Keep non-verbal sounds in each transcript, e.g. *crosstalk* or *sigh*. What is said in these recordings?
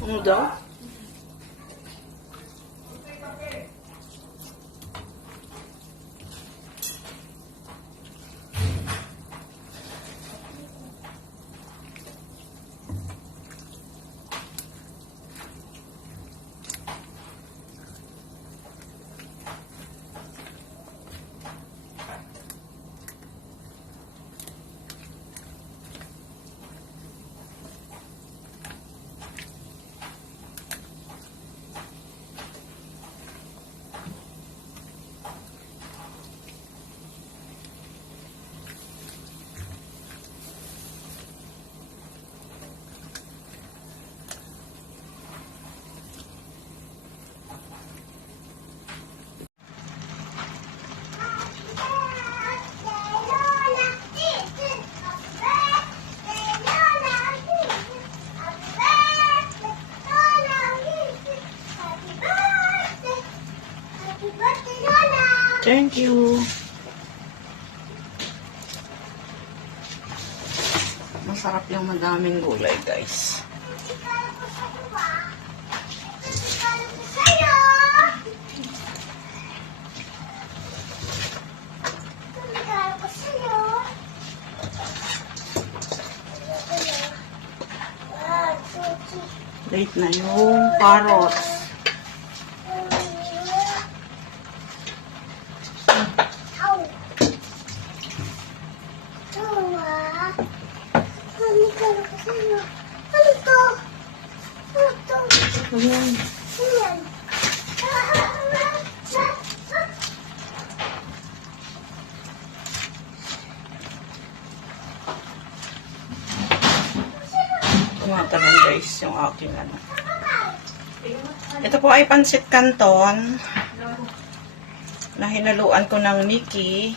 Ano daw? Thank you. Masarap yung madaming gulay, guys. Late na yung carrots. Ayan. Tumatalan guys yung aking ano. Ito po ay pansit canton na hinaluan ko ng Mickey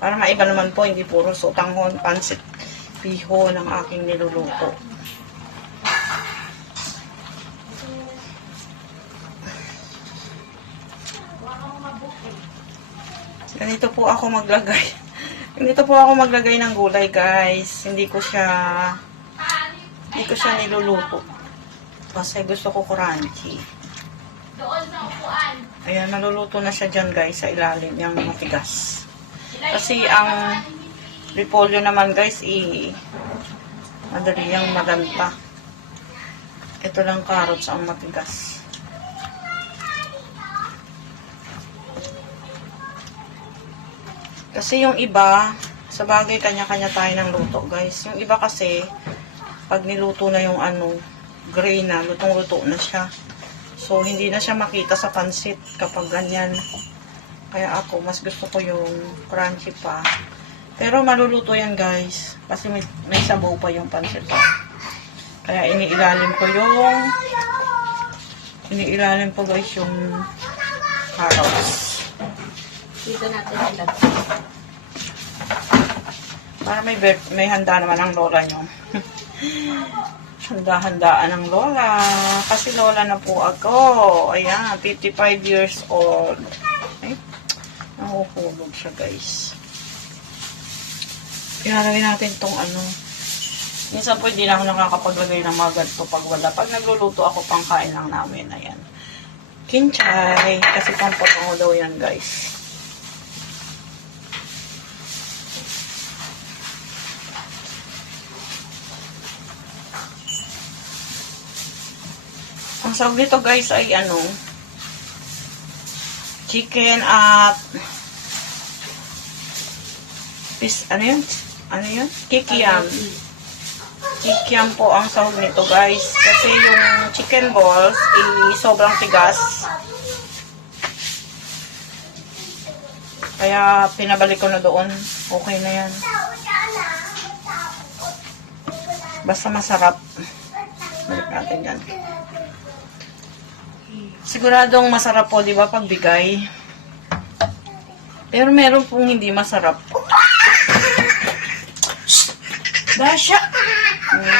para maiba naman po, hindi puro sotanghon, pansit piho ng aking niluluto. Ganito po ako maglagay. *laughs* Ganito po ako maglagay ng gulay, guys. Hindi ko siya hindi ko siya niluluto. Kasi gusto ko crunchy. Doon sa upuan. Ayan, naluluto na siya dyan, guys, sa ilalim, yung matigas. Kasi ang repolyo naman, guys, i madali yung maganta. Ito lang carrots ang matigas. Kasi yung iba, sa bagay kanya-kanya tayo ng luto, guys. Yung iba kasi, pag niluto na yung ano, gray na, lutong-luto na siya. So, hindi na siya makita sa pansit kapag ganyan. Kaya ako, mas gusto ko yung crunchy pa. Pero maluluto yan, guys. Kasi may, may sabaw pa yung pansit pa. Kaya iniilalim ko yung iniilalim ko, guys, yung carrots. Dito natin ilagay. Para may, may handa naman ang lola nyo. *laughs* Handa-handaan ng lola. Kasi lola na po ako. Ayan, 55 years old. Ay, nahuhulog siya guys. Ilalagay natin tong ano. Minsan po hindi na ako nakakapaglagay ng mga ganito pag wala. Pag nagluluto ako, pangkain lang namin. Ayan. Kinchay. Kasi pampapango daw yan guys. Ang sawag nito guys ay ano, chicken at pis, ano yun? Ano yun? Kikiyam. Kikiam po ang sahog nito guys. Kasi yung chicken balls, eh, sobrang tigas. Kaya pinabalik ko na doon. Okay na yan. Basta masarap. Balik natin yan. Siguradong masarap po, di ba, pagbigay. Pero meron pong hindi masarap. Dasha! Mm.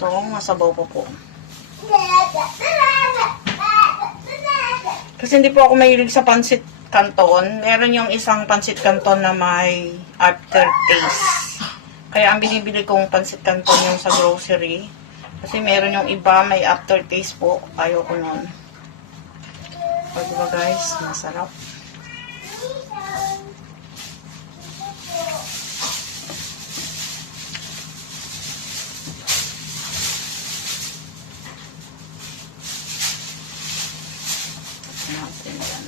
Ito, masabaw po po. Kasi hindi po ako mahilig sa pansit canton. Meron yung isang pansit canton na may aftertaste. Kaya ang binibili kong pansit canton yung sa grocery. Kasi meron yung iba may aftertaste po. Ayaw ko nun. O diba guys, masarap. natin yan.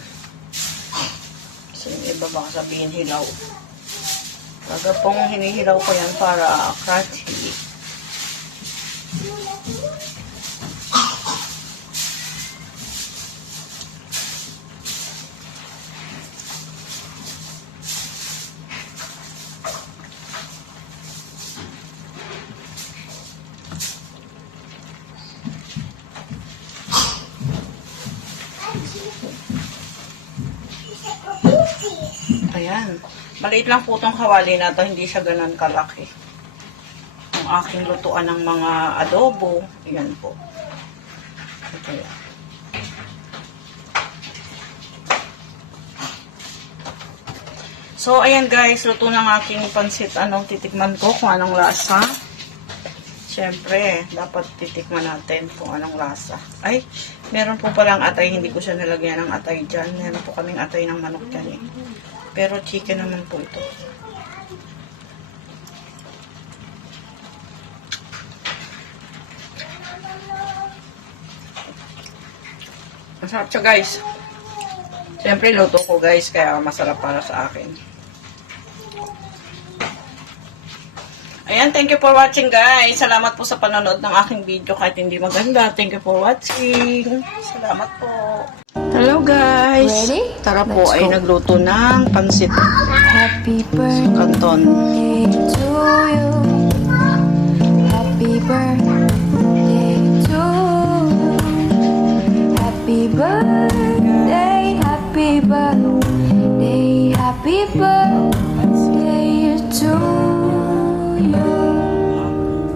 So, yung iba baka sabihin hilaw. Kaga pong hinihilaw ko yan para crunchy. Ayan. Maliit lang po itong kawali na to, hindi siya ganun kalaki. Ang aking lutuan ng mga adobo, yan po. Ito yan. So, ayan guys, luto ng aking pansit. Anong titikman ko kung anong lasa. Siyempre, dapat titikman natin kung anong lasa. Ay, meron po palang atay. Hindi ko siya nilagyan ng atay dyan. Meron po kaming atay ng manok dyan eh. Pero chicken naman po ito. Masarap siya guys. Siyempre, luto ko guys, kaya masarap para sa akin. Ayan, thank you for watching guys. Salamat po sa panonood ng aking video kahit hindi maganda. Thank you for watching. Salamat po. Hello guys. Ready? Tara po Let's ay go. nagluto ng pansit Happy birthday canton. to you. Happy birthday to you. Happy birthday, happy birthday, happy birthday to you.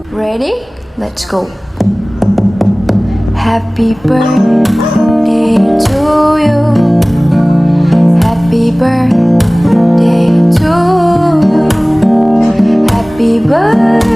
Ready? Let's go. Happy birthday to you. Happy birthday to you. Happy birthday.